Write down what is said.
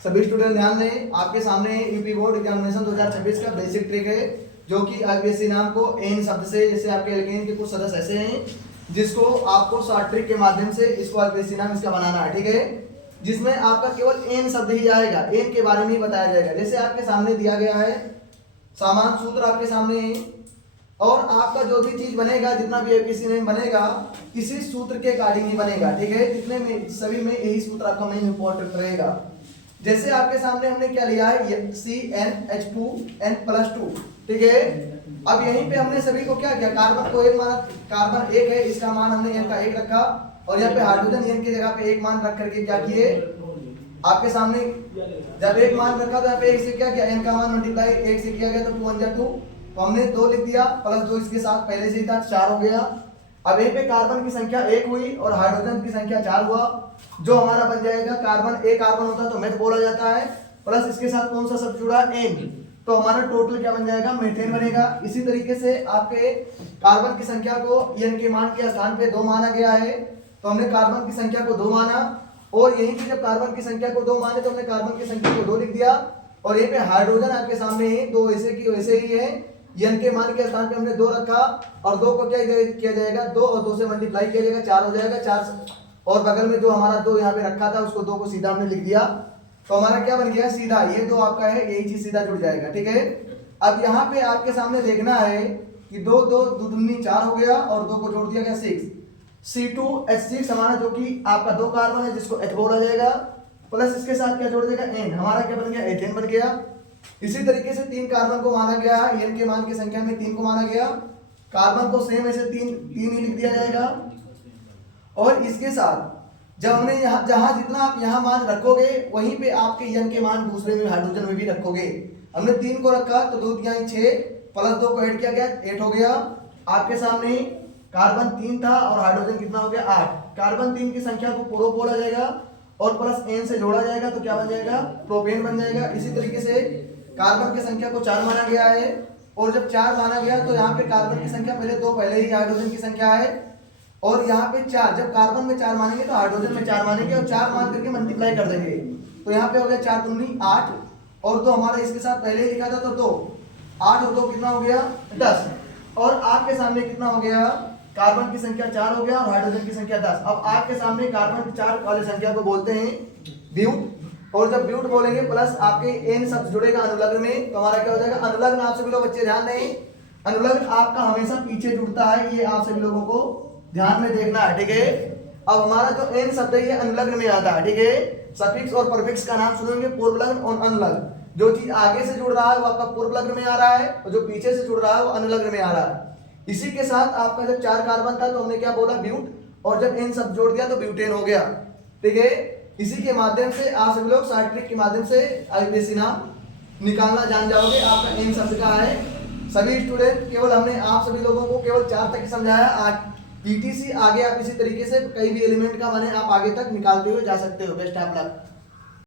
सभी स्टूडेंट ध्यान दें, आपके सामने यूपी बोर्ड एग्जामिनेशन 2026 का बेसिक ट्रिक है, जो कि आईपीएससी नाम को एन शब्द से, जैसे आपके एल्केन के कुछ सदस्य ऐसे हैं जिसको आपको शॉर्ट ट्रिक के माध्यम से इसको आईपीएससी नाम इसका बनाना है, ठीक है। जिसमें आपका केवल एन शब्द ही आएगा, एन के बारे में ही बताया जाएगा। जैसे आपके सामने दिया गया है सामान्य सूत्र आपके सामने है, और आपका जो भी चीज बनेगा, जितना भी एपीसी में बनेगा, इसी सूत्र के अकॉर्डिंग ही बनेगा, ठीक है। जितने में सभी में यही सूत्र आपका मेन इंपॉर्टेंट रहेगा। जैसे आपके सामने हमने क्या लिया है, CnH2n+2, ठीक है। अब यहीं पे हमने सभी को क्या किया, कार्बन को एक माना, कार्बन 1 है, इसका मान हमने n का 1 रखा, और यहाँ पे हाइड्रोजन n की जगह पे 1 मान रख करके क्या किए, आपके सामने जब 1 मान रखा तो यहाँ पे 1 से क्या किया, n का मान मल्टीप्लाई 1 से किया गया तो 2 1 जा 2, तो हमने 2 लिख दिया, प्लस 2 इसके साथ पहले से ही था, 4 हो गया। अब यहीं पे कार्बन की संख्या 1 हुई और हाइड्रोजन की संख्या 4 हुआ, जो हमारा बन जाएगा कार्बन, एक कार्बन होता तो मेथ बोला जाता है, प्लस इसके साथ कौन सा शब्द जुड़ा, n, तो हमारा टोटल क्या बन जाएगा, मीथेन बनेगा। इसी तरीके से आपके कार्बन की संख्या को n के मान के स्थान पे 2 माना गया है, तो हमने कार्बन की संख्या को 2 माना, और यहीं पे जब कार्बन की संख्या को 2 माने तो हमने कार्बन की संख्या को 2 लिख दिया, और यहीं पे हाइड्रोजन आपके सामने है, 2 वैसे की वैसे ही है, n के मान के स्थान पे हमने 2 रखा, और 2 को क्या किया जाएगा, 2 और 2 से मल्टीप्लाई किया जाएगा, 4 हो जाएगा, 4 और बगल में जो हमारा 2 यहाँ पे रखा था उसको 2 को सीधा हमने लिख दिया, तो हमारा क्या बन गया, सीधा ये 2 आपका है, यही चीज सीधा जुड़ जाएगा, ठीक है। अब यहाँ पे आपके सामने देखना है कि 2 2 2 दूनी 4 हो गया, और 2 को जोड़ दिया गया 6, C2H6 हमारा, जो कि आपका 2 कार्बन है जिसको H बोला जाएगा, प्लस इसके साथ क्या जोड़ देगा, N, हमारा क्या बन गया, एथेन बन गया। इसी तरीके से 3 कार्बन को माना गया है, N के मान की संख्या में 3 को माना गया, कार्बन को सेम ऐसे 3 ही लिख दिया जाएगा, और इसके साथ जब हमने यहाँ जहां जितना आप यहाँ मान रखोगे वहीं पे आपके n के मान दूसरे में हाइड्रोजन में भी रखोगे। हमने 3 को रखा तो 2 3 6, प्लस 2 को ऐड किया गया 8 हो गया। आपके सामने कार्बन 3 था और हाइड्रोजन कितना हो गया, 8। कार्बन 3 की संख्या को प्रो बोला जाएगा और प्लस n से जोड़ा जाएगा तो क्या बन जाएगा, प्रोपेन बन जाएगा। इसी तरीके से कार्बन की संख्या को 4 माना गया है, और जब 4 माना गया तो यहाँ पे कार्बन की संख्या पहले 2 पहले ही हाइड्रोजन की संख्या है, और यहाँ पे 4, जब कार्बन में 4 मानेंगे तो हाइड्रोजन में 4 मानेंगे, और 4 मान करके मल्टीप्लाई कर देंगे, तो यहाँ पे हो गया 4 दूनी 8, और 2 हमारा इसके साथ पहले ही लिखा था तो 2, 8 और 2 कितना हो गया, 10, और आपके सामने कितना हो गया, कार्बन की संख्या 4 हो गया और हाइड्रोजन की संख्या 10। अब आपके सामने कार्बन 4 वाली संख्या को बोलते हैं ब्यूट, और जब ब्यूट बोलेंगे प्लस आपके n शब्द जुड़ेगा अनुलग्न में, तो हमारा क्या हो जाएगा, अनुलग्न। आप सभी लोग बच्चे ध्यान दें, अनुलग्न आपका हमेशा पीछे जुड़ता है, ये आप सभी लोगों को ध्यान में देखना है, ठीक है। अब हमारा जो n शब्द है ये अनुलग्न में आता है, ठीक है। सफिक्स और परफिक्स का नाम सुनेंगे, पूर्वलग्न और अनुलग्न। जो चीज आगे से जुड़ रहा है वो आपका पूर्वलग्न में आ रहा है, और जो पीछे से जुड़ रहा है वो अनुलग्न में आ रहा है। इसी के साथ आपका जब 4 कार्बन था तो हमने क्या बोला, ब्यूट, और जब n शब्द जोड़ दिया तो ब्यूटेन हो गया, ठीक है। इसी के माध्यम से आप सभी लोग शॉर्ट ट्रिक के माध्यम से आईपीएससी नाम निकालना जान जाओगे। आपका n शब्द का है। सभी स्टूडेंट, केवल हमने आप सभी लोगों को केवल 4 तक ही समझाया। आज पीटीसी आगे आप इसी तरीके से कई भी एलिमेंट का माने आप आगे तक निकालते हुए जा सकते हो। Best of luck.